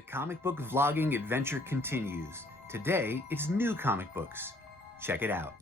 The comic book vlogging adventure continues. Today, it's new comic books. Check it out.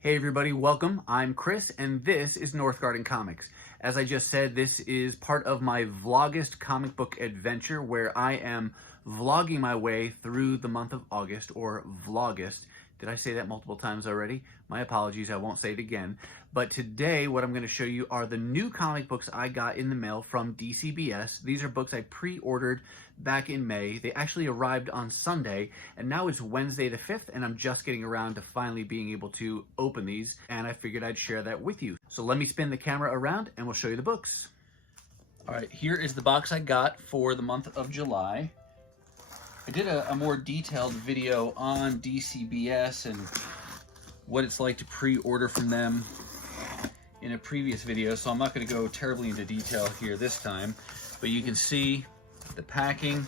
Hey everybody, welcome. I'm Chris, and this is Northgarden Comics. As I just said, this is part of my Vlogust comic book adventure where I am vlogging my way through the month of August, or Vlogust. Did I say that multiple times already? My apologies, I won't say it again. But today, what I'm going to show you are the new comic books I got in the mail from Dcbs. These are books I pre-ordered back in May. They actually arrived on Sunday, and now it's Wednesday the 5th, and I'm just getting around to finally being able to open these, and I figured I'd share that with you. So let me spin the camera around, and we'll show you the books. All right, here is the box I got for the month of July. I did a more detailed video on Dcbs and what it's like to pre-order from them in a previous video, so I'm not going to go terribly into detail here this time, but you can see the packing.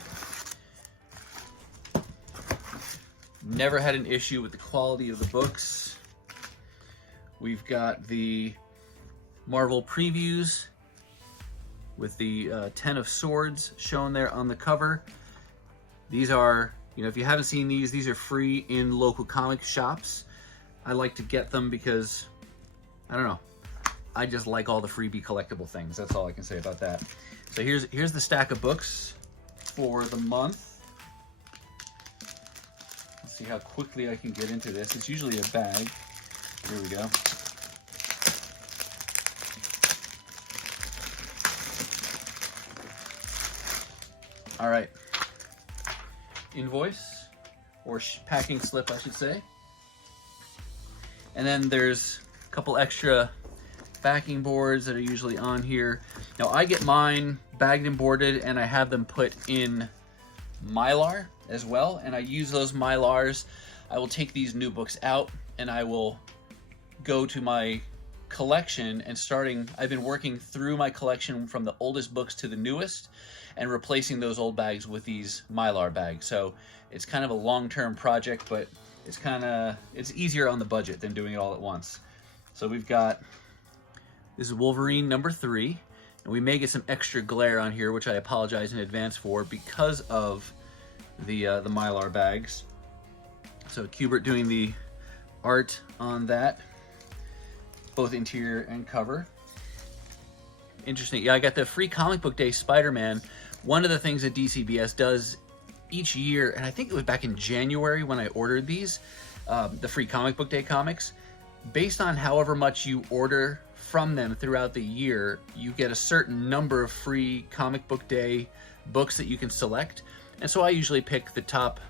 Never had an issue with the quality of the books. We've got the Marvel previews with the Ten of Swords shown there on the cover. These are, if you haven't seen these are free in local comic shops. I like to get them because, I don't know, I just like all the freebie collectible things. That's all I can say about that. So here's the stack of books for the month. Let's see how quickly I can get into this. It's usually a bag. Here we go. All right. Invoice, or packing slip, I should say. And then there's a couple extra backing boards that are usually on here. Now I get mine bagged and boarded, and I have them put in Mylar as well, and I use those Mylars. I will take these new books out and I will go to my collection and I've been working through my collection from the oldest books to the newest and replacing those old bags with these Mylar bags. So it's kind of a long-term project, but it's easier on the budget than doing it all at once. So we've got, this is Wolverine number 3, and we may get some extra glare on here, which I apologize in advance for because of the Mylar bags. So Kubert doing the art on that, both interior and cover. Interesting. Yeah, I got the free comic book day Spider-Man. One of the things that DCBS does each year, and I think it was back in January when I ordered these, the free comic book day comics, based on however much you order from them throughout the year, you get a certain number of free comic book day books that you can select. And so I usually pick the top,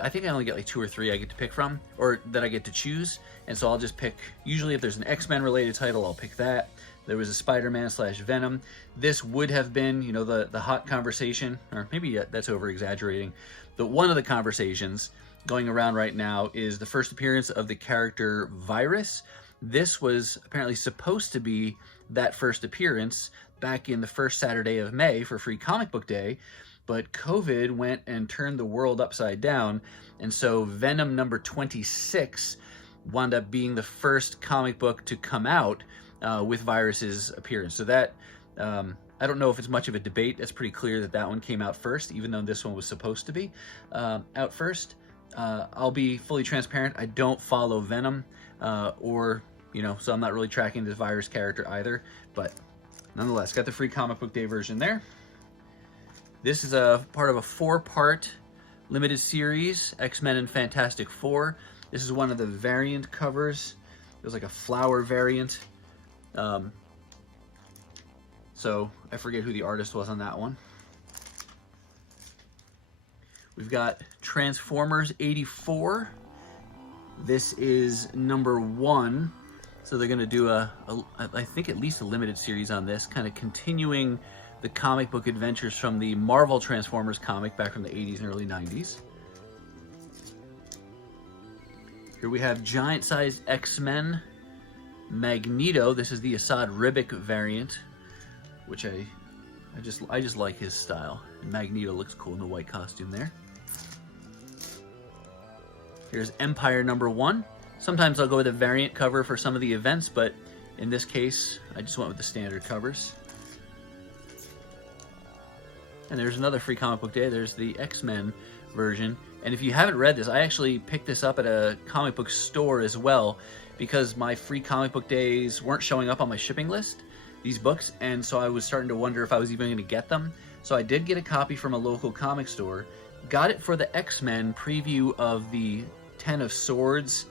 I think I only get like 2 or 3 I get to pick from, or that I get to choose. And so I'll just pick, usually if there's an X-Men related title, I'll pick that. There was a Spider-Man / Venom. This would have been, the hot conversation, or maybe that's over-exaggerating, but one of the conversations going around right now is the first appearance of the character Virus. This was apparently supposed to be that first appearance back in the first Saturday of May for Free Comic Book Day, but COVID went and turned the world upside down, and so Venom number 26 wound up being the first comic book to come out with Virus's appearance. So that, I don't know if it's much of a debate. It's pretty clear that that one came out first, even though this one was supposed to be out first. I'll be fully transparent. I don't follow Venom, so I'm not really tracking this Virus character either, but nonetheless, got the free comic book day version there. This is a part of a 4-part limited series, X-Men and Fantastic Four. This is one of the variant covers. There's like a flower variant. So I forget who the artist was on that one. We've got Transformers 84. This is number 1. So they're going to do I think at least a limited series on this, kind of continuing the comic book adventures from the Marvel Transformers comic back from the 80s and early 90s. Here we have giant-sized X-Men Magneto. This is the Assad Ribic variant, which I just like his style. And Magneto looks cool in the white costume there. Here's Empire number 1. Sometimes I'll go with a variant cover for some of the events, but in this case, I just went with the standard covers. And there's another free comic book day. There's the X-Men version. And if you haven't read this, I actually picked this up at a comic book store as well, because my free comic book days weren't showing up on my shipping list, these books, and so I was starting to wonder if I was even going to get them. So I did get a copy from a local comic store, got it for the X-Men preview of the 10 of Swords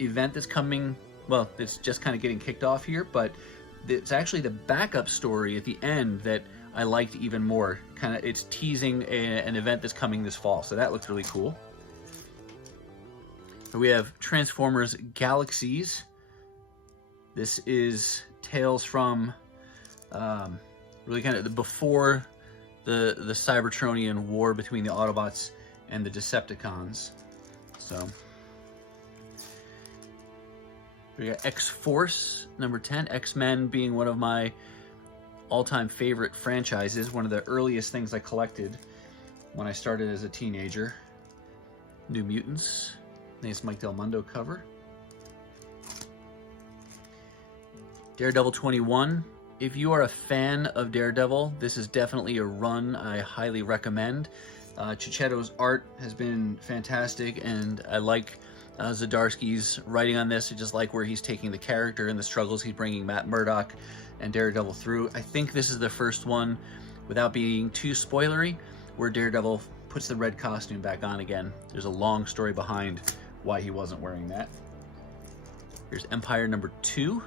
event that's coming, well, it's just kind of getting kicked off here, but it's actually the backup story at the end that I liked even more. It's teasing an event that's coming this fall, so that looks really cool. So we have Transformers Galaxies. This is tales from really kind of before the Cybertronian war between the Autobots and the Decepticons. So we got X-Force number 10, X-Men being one of my all-time favorite franchises, one of the earliest things I collected when I started as a teenager. New Mutants, nice Mike Del Mundo cover. Daredevil 21. If you are a fan of Daredevil, this is definitely a run I highly recommend. Cicchetto's art has been fantastic, and I like Zdarsky's writing on this. I just like where he's taking the character and the struggles he's bringing Matt Murdock and Daredevil through. I think this is the first one, without being too spoilery, where Daredevil puts the red costume back on again. There's a long story behind why he wasn't wearing that. Here's Empire number 2.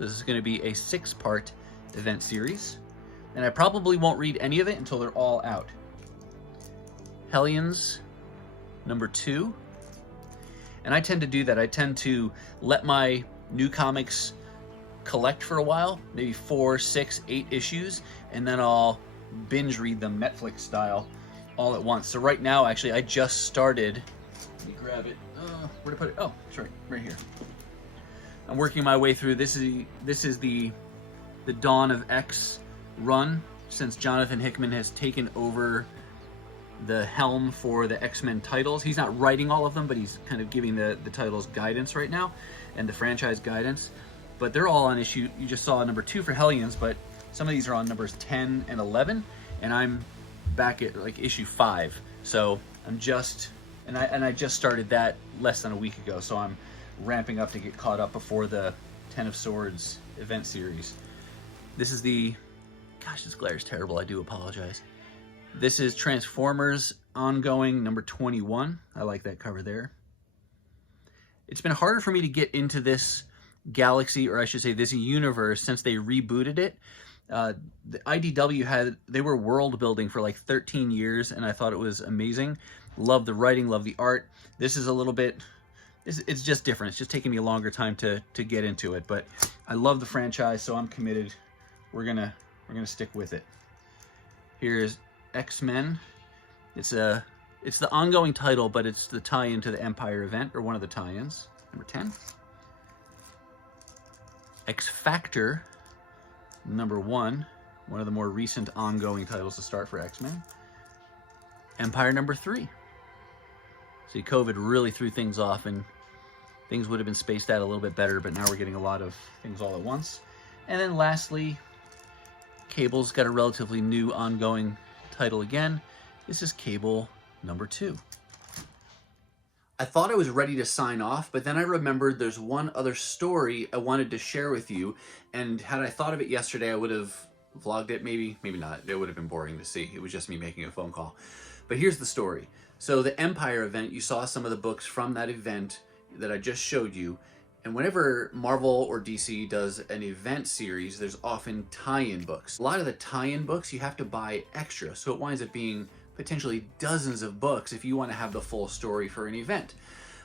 This is going to be a 6-part event series, and I probably won't read any of it until they're all out. Hellions number 2. And I tend to do that. I tend to let my new comics collect for a while, maybe 4, 6, 8 issues, and then I'll binge read them Netflix style all at once. So right now, actually, I just started. Let me grab it. Where to put it? Oh, it's right here. I'm working my way through. This is the Dawn of X run, since Jonathan Hickman has taken over the helm for the X-Men titles. He's not writing all of them, but he's kind of giving the titles guidance right now, and the franchise guidance. But they're all on issue. You just saw number 2 for Hellions, but some of these are on numbers 10 and 11, and I'm back at like issue 5. So I'm just, and I just started that less than a week ago, so I'm ramping up to get caught up before the 10 of Swords event series. This is the, gosh, this glare is terrible. I do apologize. This is Transformers ongoing number 21. I like that cover there. It's been harder for me to get into this galaxy, or I should say this universe, since they rebooted it. The IDW they were world building for like 13 years, and I thought it was amazing. Love the writing, love the art. This is a little bit, it's just different. It's just taking me a longer time to get into it, but I love the franchise, so I'm committed. We're gonna stick with it. Here's X-Men. It's the ongoing title, but it's the tie-in to the Empire event, or one of the tie-ins. Number 10. X-Factor number 1, one of the more recent ongoing titles to start for X-Men. Empire number 3. See, COVID really threw things off, and things would have been spaced out a little bit better, but now we're getting a lot of things all at once. And then lastly, Cable's got a relatively new ongoing title again. This is Cable number 2. I thought I was ready to sign off, but then I remembered there's one other story I wanted to share with you, and had I thought of it yesterday, I would have vlogged it. Maybe not. It would have been boring to see. It was just me making a phone call. But here's the story. So the Empire event, you saw some of the books from that event that I just showed you, and whenever Marvel or DC does an event series, there's often tie-in books. A lot of the tie-in books you have to buy extra, so it winds up being potentially dozens of books if you want to have the full story for an event.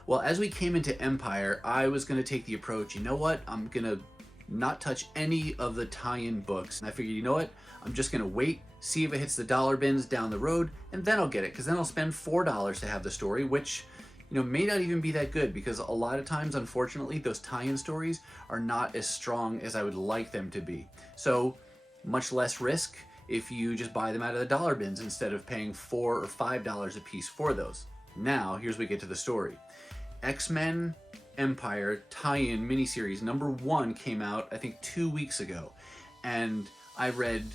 Well, as we came into Empire, I was going to take the approach, you know what, I'm going to not touch any of the tie-in books. And I figured, you know what, I'm just going to wait, see if it hits the dollar bins down the road, and then I'll get it, because then I'll spend $4 to have the story, which, you know, may not even be that good, because a lot of times, unfortunately, those tie-in stories are not as strong as I would like them to be. So much less risk if you just buy them out of the dollar bins instead of paying $4 or $5 a piece for those. Now, here's where we get to the story. X-Men Empire tie-in miniseries #1 came out, I think 2 weeks ago. And I read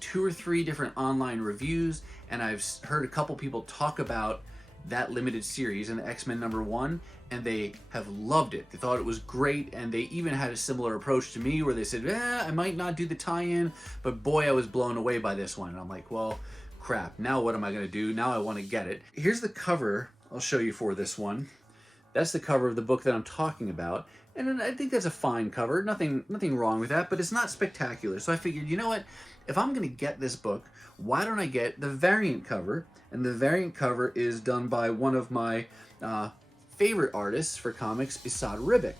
2 or 3 different online reviews, and I've heard a couple people talk about that limited series in the X-Men #1, and they have loved it. They thought it was great, and they even had a similar approach to me where they said, I might not do the tie-in, but boy, I was blown away by this one. And I'm like, well, crap, now what am I gonna do? Now I wanna get it. Here's the cover I'll show you for this one. That's the cover of the book that I'm talking about. And I think that's a fine cover, nothing wrong with that, but it's not spectacular. So I figured, you know what? If I'm gonna get this book, why don't I get the variant cover? And the variant cover is done by one of my favorite artists for comics, Esad Ribic.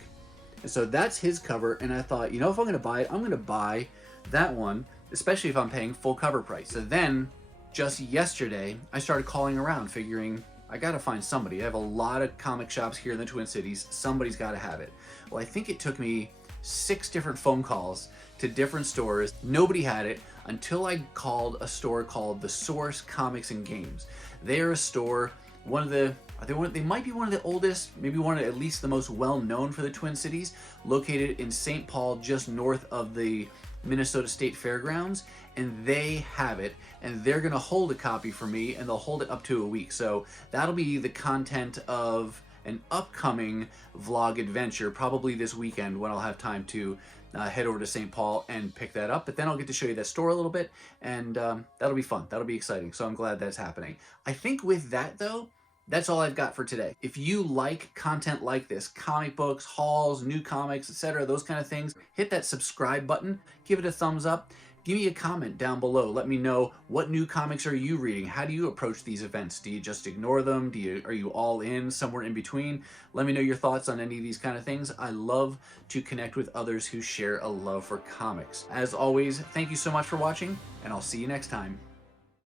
And so that's his cover, and I thought, you know, if I'm gonna buy it, I'm gonna buy that one, especially if I'm paying full cover price. So then, just yesterday, I started calling around, figuring, I gotta find somebody. I have a lot of comic shops here in the Twin Cities. Somebody's gotta have it. Well, I think it took me 6 different phone calls to different stores. Nobody had it until I called a store called The Source Comics and Games. They're a store, they might be one of the oldest, maybe one of at least the most well-known for the Twin Cities, located in St. Paul, just north of the Minnesota State Fairgrounds, and they have it, and they're gonna hold a copy for me, and they'll hold it up to a week. So that'll be the content of an upcoming vlog adventure, probably this weekend when I'll have time to head over to St. Paul and pick that up. But then I'll get to show you that store a little bit, and that'll be fun. That'll be exciting. So I'm glad that's happening. I think with that though, that's all I've got for today. If you like content like this, comic books, hauls, new comics, etc., those kind of things, hit that subscribe button, give it a thumbs up, give me a comment down below. Let me know, what new comics are you reading? How do you approach these events? Do you just ignore them? Are you all in, somewhere in between? Let me know your thoughts on any of these kind of things. I love to connect with others who share a love for comics. As always, thank you so much for watching, and I'll see you next time.